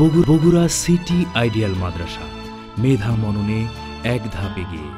Bogura city ideal মাদ্রাসা, মেধা মননে এক ধাপ এগিয়ে।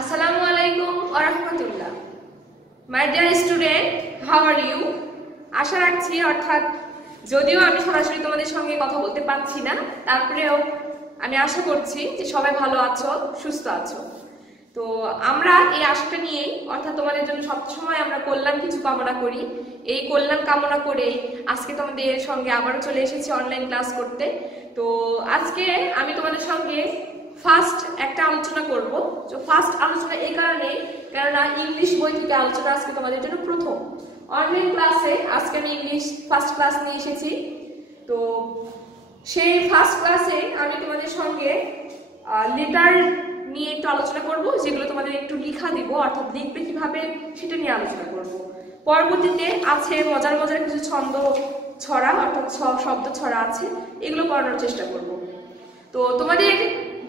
Assalamu alaikum wa rahmatullah. My dear student, how are you? আশা রাখছি, অর্থাৎ যদিও আমি সরাসরি তোমাদের সঙ্গে কথা বলতে পারছি না, তারপরেও আমি আশা করছি যে সবাই ভালো আছো, সুস্থ আছো। তো আমরা এই আশাটা নিয়েই, অর্থাৎ তোমাদের জন্য সবসময় আমরা কল্যাণ কিছু কামনা করি। এই কল্যাণ কামনা করে আজকে তোমাদের সঙ্গে আবারও চলে এসেছি অনলাইন ক্লাস করতে। তো আজকে আমি তোমাদের সঙ্গে ফার্স্ট একটা আলোচনা করব। তো ফার্স্ট আলোচনা এই কারণে, কেননা ইংলিশ বই থেকে আলোচনা আজকে তোমাদের জন্য প্রথম অনলাইন ক্লাসে। আজকে আমি ইংলিশ ফার্স্ট ক্লাস নিয়ে এসেছি। তো সেই ফার্স্ট ক্লাসে আমি তোমাদের সঙ্গে লেটার নিয়ে একটু আলোচনা করব, যেগুলো তোমাদের একটু লিখা দিব, অর্থাৎ লিখবে কিভাবে সেটা নিয়ে আলোচনা করব। পরবর্তীতে আছে মজার মজার কিছু ছন্দ ছড়া, অর্থাৎ শব্দ ছড়া আছে, এগুলো পড়ানোর চেষ্টা করব। তো তোমাদের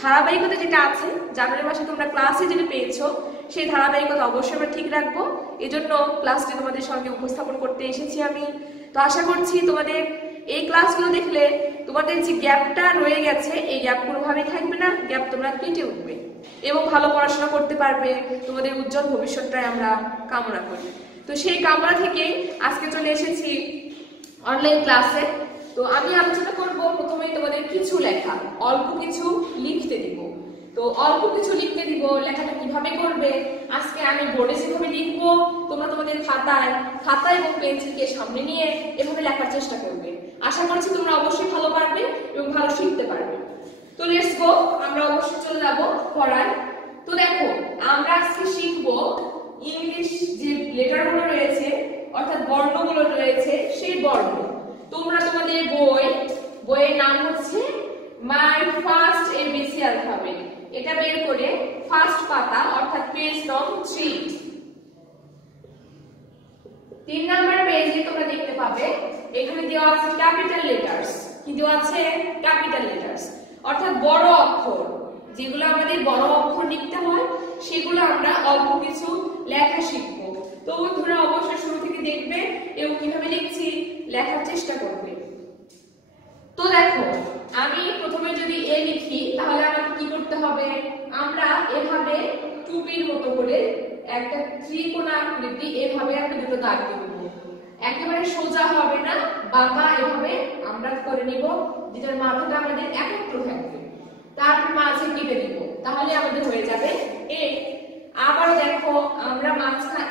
ধারাবাহিকতা যেটা আছে, জানুয়ারি মাসে তোমরা ক্লাসে যেটা পেয়েছো, সেই ধারাবাহিকতা অবশ্যই আমরা ঠিক রাখবো। এজন্য ক্লাসটি তোমাদের সঙ্গে উপস্থাপন করতে এসেছি আমি। তো আশা করছি তোমাদের এই ক্লাসগুলো দেখলে তোমাদের যে গ্যাপটা রয়ে গেছে, এই গ্যাপ কোনোভাবেই থাকবে না, গ্যাপ তোমরা কেটে উঠবে এবং ভালো পড়াশোনা করতে পারবে। তোমাদের উজ্জ্বল ভবিষ্যৎটাই আমরা কামনা করি। তো সেই কামনা থেকে আজকে চলে এসেছি অনলাইন ক্লাসে। তো আমি আলোচনা করব প্রথমেই তোমাদের কিছু লেখা, অল্প কিছু লিখতে দিব। তো অল্প কিছু লিখতে দিব, লেখাটা কিভাবে করবে আজকে আমি বোর্ডে যেভাবে লিখবো, তোমরা তোমাদের খাতা এবং পেন্সিলকে সামনে নিয়ে এভাবে লেখার চেষ্টা করবে। আশা করছি তোমরা অবশ্যই ভালো পারবে এবং ভালো শিখতে পারবে। তো লেটস গো, আমরা অবশ্যই চলে যাবো পড়ায়। তো দেখো, আমরা আজকে শিখবো ইংলিশ যে লেটারগুলো রয়েছে, অর্থাৎ বর্ণগুলো রয়েছে, সেই বর্ণ। তোমরা তোমাদের বইয়ের নাম হচ্ছে মাই ফার্স্ট এবিসি অ্যালফাবেট, এটা বের করে ফার্স্ট পাতা, অর্থাৎ পেজ নং 3 নাম্বার পেজে তোমরা দেখতে পাবে এখানে দেওয়া আছে ক্যাপিটাল লেটার্স। কি দেওয়া আছে? ক্যাপিটাল লেটার্স, অর্থাৎ বড় অক্ষর। যেগুলো আমাদের বড় অক্ষর লিখতে হয়, সেগুলো আমরা অল্প কিছু লেখা শিখবো। তো বন্ধুরা অবশ্যই শুরু থেকে দেখবে এবং কিভাবে লিখছি লেখার চেষ্টা করবে। তো দেখো, আমি প্রথমে যদি এ লিখি, তাহলে আমাকে কি করতে হবে? আমরা এভাবে টুপির মতো করে একটা ত্রিকোণাকৃতি এভাবে একটা দুটো দাগ দিব। একেবারে সোজা হবে না, বাঁকা এভাবে আমরা করে নিব, যেটার মাথাটা আমাদের একত্র থাকবে। তারপর মাঝে কেটে দিব, তাহলে আমাদের হয়ে যাবে এ। আবার দেখো, আমরা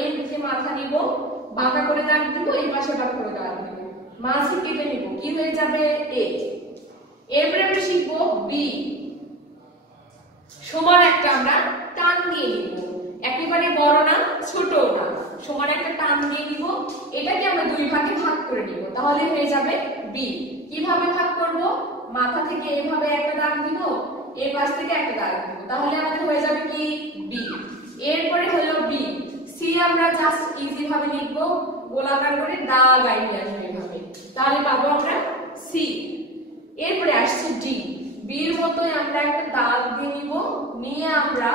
এ লিখে মাথা নিব, বাঁকা করে দাগ দিব, এই পাশে বাঁকা করে দাগ দিব, মাঝে কেটে নিব, কি হয়ে যাবে? এ। এরপরে আমরা শিখবো বি। সমান একটা আমরা টান দিয়ে নিব, একেবারে বড় না, ছোট না, সমান একটা টান দিয়ে নিব। এটাকে আমরা দুই ভাগে ভাগ করে নিব, তাহলে হয়ে যাবে বি। কিভাবে ভাগ করব? মাথা থেকে এভাবে একটা দাগ দিব, এই পাশ থেকে একটা দাগ দিব, তাহলে আমাদের হয়ে যাবে কি? বি। এরপরে হলো বি। সি আমরা জাস্ট ইজি ভাবে লিখব, গোলাকার করে দাগ আইনে আসবে এভাবে, তাহলে পাবো আমরা সি। এরপরে আসছে ডি। বির মতোই আমরা একটা দাগ দিয়ে নিব, নিয়ে আমরা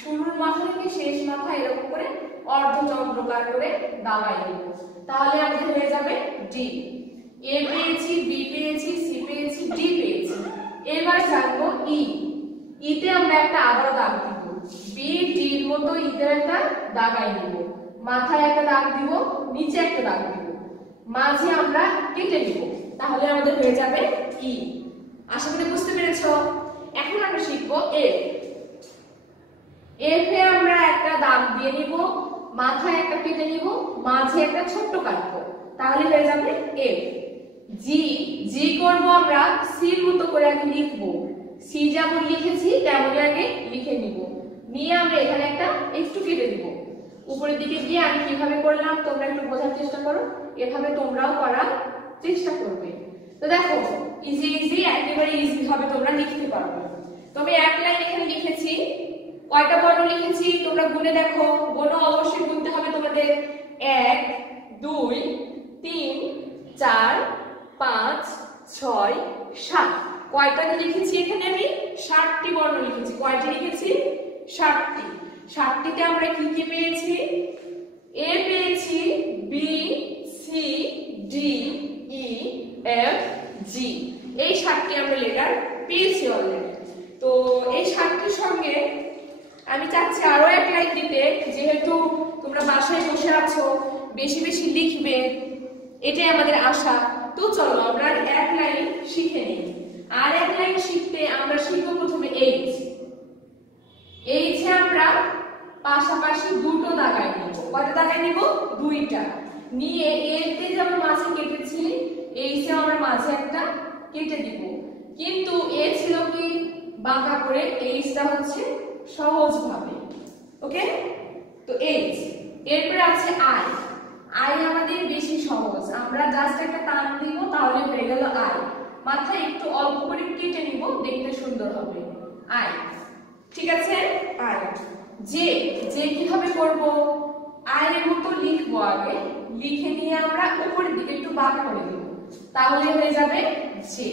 শুরুর মাথা থেকে শেষ মাথা এরকম করে অর্ধচন্দ্রাকার করে দাগাই নিব, তাহলে আমাদের হয়ে যাবে ডি। এ পেয়েছি, বি পেয়েছি, সি পেয়েছি, ডি পেয়েছি। এবার জানবো ই। ইতে আমরা একটা আবার দাগ দিব, বি ডির মতো ইতে একটা দাগাই নিব, মাথায় একটা দাগ দিব, নিচে একটা দাগ দিব, মাঝে আমরা কেটে নিব, তাহলে আমাদের হয়ে যাবে ই। আশা করি বুঝতে পেরেছো। এখন আমরা শিখবো এফ। এফ এ আমরা একটা দাগ দিয়ে নিব, মাথায় একটা কেটে নিব, মাঝে একটা ছোট্ট কাটবো, তাহলে হয়ে যাবে এফ। জি। জি করব আমরা সির মতো করে আগে লিখবো, সি যেমন লিখেছি তেমনই আগে লিখে নিব, নিয়ে আমরা এখানে একটা একটু কেটে দিব উপরের দিকে গিয়ে। আমি কিভাবে করলাম তোমরা একটু বোঝার চেষ্টা করো, এভাবে তোমরাও করার চেষ্টা করবে। তো দেখো, ইজি ইজি, একেবারে ইজি ভাবে তোমরা লিখতে পারবে। তো আমি এক লাইন এখানে লিখেছি, কয়টা বর্ণ লিখেছি তোমরা গুনে দেখো। বর্ণ অবশ্যই গুনতে হবে তোমাদের, 1 2 3 4 5 6 7 কয়টা লিখেছি এখানে আমি 60টি বর্ণ লিখেছি কয়টি লিখেছি 60টি 60টিতে আমরা কি কি পেয়েছি এ পেয়েছি B C D E F G এই 60টি আমরা লেটার পেয়েছি অলরেডি তো এই 60টির সঙ্গে আমি চাচ্ছি আরো এক লাইন দিতে যেহেতু তোমরা বাসায় বসে আছো বেশি বেশি লিখবে এটাই আমাদের আশা তো চলো আমরা এক লাইন শিখে নিই আর এক লাইন শিখতে আমরা শিখব প্রথমে এইচ এইচে আমরা পাশাপাশি দুটো দাগায় নিব কয়টা দাগায় নিব দুইটা নিয়ে এতে যে আমরা মাঝে কেটেছি এইচে আমরা মাঝে একটা কেটে দিব কিন্তু এ ছিল কি বাঁকা করে এইচটা হচ্ছে সহজ ভাবে ওকে তো এইচ এরপর আছে আই আই আমাদের বেশি সহজ আমরা জাস্ট একটা টান দিব তাহলে হয়ে গেল আই মাথায় একটু অল্প করে কেটে নিব দেখতে সুন্দর হবে আই ঠিক আছে আই জে জে কিভাবে করব আই এর মতো লিখব আগে লিখে নিয়ে আমরা উপরের দিকে একটু বাঁক করে দেব তাহলে হয়ে যাবে জে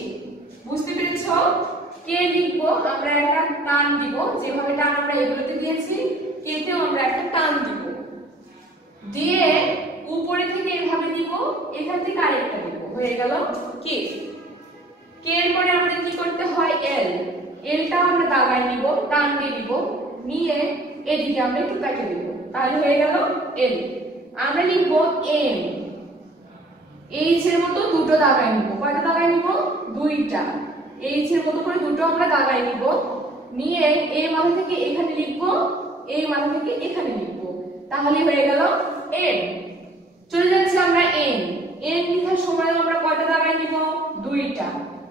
বুঝতে পেরেছো কে লিখবো আমরা একটা টান দিব যেভাবে টান আমরা এগুলোতে দিয়েছি কেতেও আমরা একটা টান দিব দিয়ে উপরে থেকে এভাবে দিব এখান থেকে আরেকটা দিব হয়ে গেল কে কে এর পরে আমাদের কি করতে হয় এল এলটা আমরা দাগায় নিব টান দিয়ে দিব নিয়ে এদিকে আমরা একটু কেটে দিব তাহলে হয়ে গেল এল আমরা লিখব এম এইচ এর মতো দুটো দাগায় নিব কয়টা দাগায় নিব দুইটা এইচ এর মতো করে দুটো আমরা দাগায় নিব নিয়ে এই মাথা থেকে এখানে লিখব এই মাথা থেকে এখানে লিখব তাহলে হয়ে গেল এন চলে যাচ্ছে আমরা এন এন লেখার সময় আমরা কয়টা দাগায় নিব দুইটা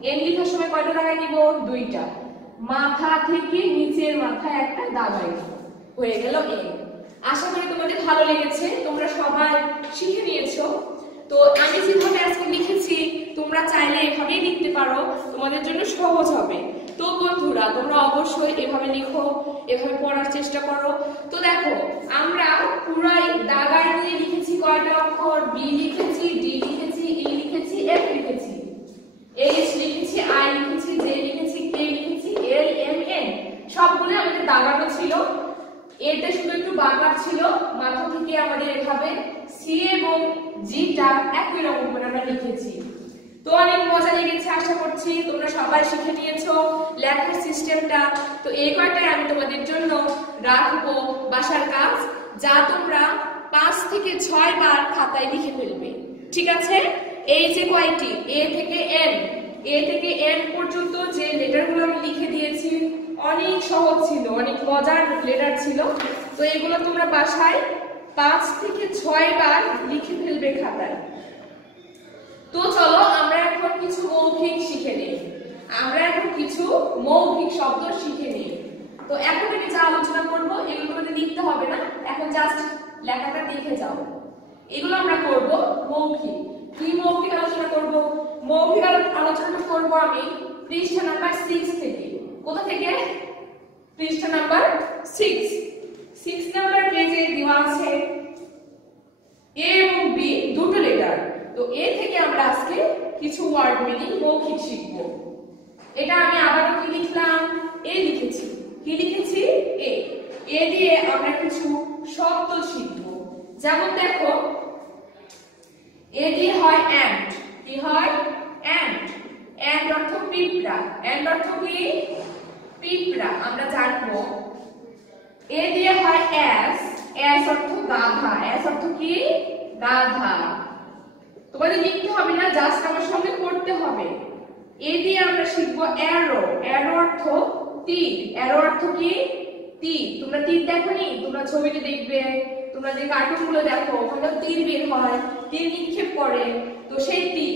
এন লেখার সময় কয়টা দাগায় নিব দুইটা মাথা থেকে নিচের মাথায় একটা দাগায় নিব হয়ে গেল এন আশা করি তোমাদের ভালো লেগেছে তোমরা সবাই শিখে নিয়েছো তো আমি যেভাবে আজকে লিখেছি তোমরা চাইলে এভাবেই লিখতে পারো তোমাদের জন্য সহজ হবে তো বন্ধুরা তোমরা অবশ্যই এভাবে লিখো এভাবে পড়ার চেষ্টা করো তো দেখো আমরা পুরাই দাগায় নিয়ে লিখেছি কয়টা অক্ষর বি লিখেছি ডি লিখেছি ই লিখেছি এফ লিখেছি এইচ লিখেছি আই লিখেছি জে লিখেছি কে লিখেছি এল এম এন সবগুলো আমাদের দাগানো ছিল এটা শুধু একটু বাঁকা ছিল মাথা থেকে আমাদের এভাবে সি এবং জিটা একই রকম করে আমরা লিখেছি তো অনেক মজা লেগেছে আশা করছি তোমরা সবাই শিখে নিয়েছো লেখার সিস্টেমটা তো এই কয়টাই আমি তোমাদের জন্য রাখবো বাসার কাজ যা তোমরা 5 থেকে 6 বার খাতায় লিখে ফেলবে ঠিক আছে এই যে কয়টি এ থেকে এন পর্যন্ত যে লেটারগুলো আমি লিখে দিয়েছি অনেক সহজ ছিল অনেক মজার লেটার ছিল তো এগুলো তোমরা বাসায় 5 থেকে 6 বার লিখে ফেলবে খাতায় তো চলো আমরা এখন কিছু মৌখিক শিখে নিই আমরা এখন কিছু মৌখিক শব্দ শিখে নিই তো এখন আমি যা আলোচনা করব এগুলোতে লিখতে হবে না এখন জাস্ট লেখাটা দেখে যাও এগুলো আমরা করব মৌখিক কি মৌখিক আলোচনা করব মৌখিক আলোচনা করব আমি পৃষ্ঠা নাম্বার 6 থেকে কোথা থেকে পৃষ্ঠা নাম্বার 6 নাম্বার পেজে দেওয়া আছে এ এবং বি দুটো লেটার তো এ থেকে আমরা আজকে কিছু ওয়ার্ড মিনিং মৌখিক শিখব এটা আমি আবার কি লিখলাম এ লিখেছি কি লিখেছি এ দিয়ে আমরা কিছু শব্দ শিখব যেমন দেখো এ দিয়ে হয় অ্যান্ড কি হয় অ্যান্ড অর্থ পিঁপড়া অ্যান্ড অর্থ কি পিঁপড়া আমরা জানবো এ দিয়ে হয় অ্যাস অর্থ গাধা অ্যাস অর্থ কি গাধা তোমাদের লিখতে হবে না জাস্ট আমার সঙ্গে পড়তে হবে এ দিয়ে আমরা শিখবো অ্যারো অর্থ তীর অ্যারো অর্থ কি তীর তোমরা তীর দেখোনি তোমরা ছবিতে দেখবে তোমরা যে কার্টুনগুলো দেখো ওখানে তীর বের হয় তীর নিক্ষেপ করে তো সেই তীর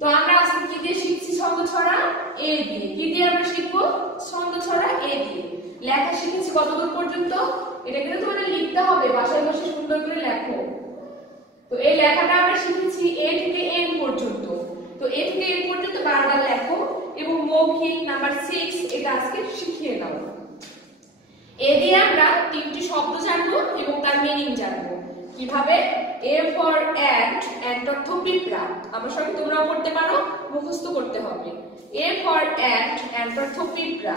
তো আমরা আজকে কি দিয়ে শিখছি ছন্দ ছড়া এ দিয়ে কি দিয়ে আমরা শিখবো ছন্দ ছড়া এ দিয়ে লেখা শিখেছি কতদূর পর্যন্ত এটা কিন্তু তোমাদের লিখতে হবে বাসায় বসে সুন্দর করে লেখো তো এই লেখাটা আমরা শিখেছি এ থেকে এন পর্যন্ত তো এ থেকে এন পর্যন্ত বারবার লেখো এবং মৌখিক নাম্বার 6 এটা আজকে শিখিয়ে নাও এ দিয়ে আমরা তিনটি শব্দ জানবো এবং তার মিনিং জানবো কিভাবে এ ফর অ্যান্ড অর্থ পিঁপড়া। আমার সঙ্গে তোমরাও পড়তে পারো, মুখস্থ করতে হবে। এ ফর অ্যান্ড অর্থ পিঁপড়া।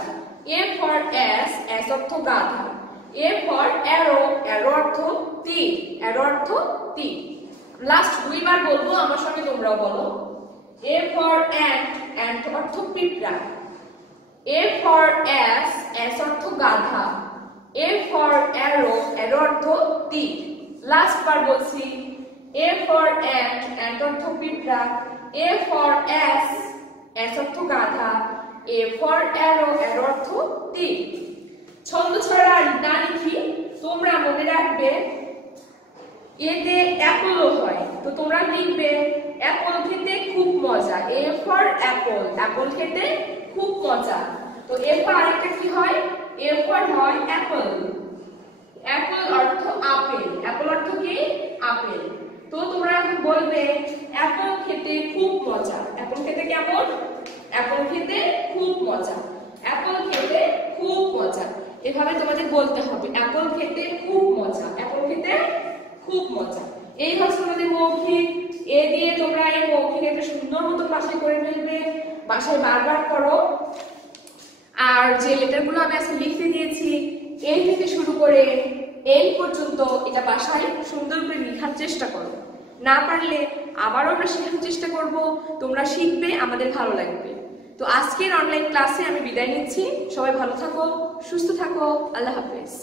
এ ফর এস অর্থ গাধা। এ ফর অ্যারো অর্থ তীর, অর্থ তীর। লাস্ট দুইবার বলবো, আমার সঙ্গে তোমরাও বলো। এ ফর অ্যান্ড অর্থ পিঁপড়া। এ ফর এস অর্থ গাধা। এ ফর অ্যারো অর্থ তীর। লাস্ট বার বলছি। এ ফর অ্যান্ড অর্থ পিঁপড়া। এ ফর এস অর্থ গাধা। এ ফর অ্যারো অর্থ তীর। ছন্দ ছড়া না লিখি, তোমরা মনে রাখবে এতে অ্যাপলও হয়, তো তোমরা লিখবে অ্যাপল খেতে খুব মজা। এ ফর অ্যাপল, অ্যাপল খেতে খুব মজা। তো এ ফর আরেকটা কি হয়? এ ফর হয় অ্যাপল। অ্যাপল অর্থ আপেল, অ্যাপল অর্থ কি? আপেল। তো তোমরা এখন বলবে অ্যাপল খেতে খুব মজা। অ্যাপল খেতে কেমন? অ্যাপল খেতে খুব মজা। অ্যাপল খেতে খুব মজা, এভাবে তোমাদের বলতে হবে। অ্যাপল খেতে খুব মজা, অ্যাপল খেতে খুব মজা। এই হচ্ছে তোমাদের মৌখিক। এ দিয়ে তোমরা এই মৌখিক একটা সুন্দর মতো বাসায় করে ফেলবে, বাসায় বারবার করো। আর যে লেটারগুলো আমি আজকে লিখতে দিয়েছি, এই থেকে শুরু করে এই পর্যন্ত এটা বাসায় সুন্দর করে লেখার চেষ্টা করো। না পারলে আবারও আমরা শেখার চেষ্টা করব, তোমরা শিখবে, আমাদের ভালো লাগবে। তো আজকের অনলাইন ক্লাসে আমি বিদায় নিচ্ছি। সবাই ভালো থাকো, সুস্থ থাকো, আল্লাহ হাফেজ।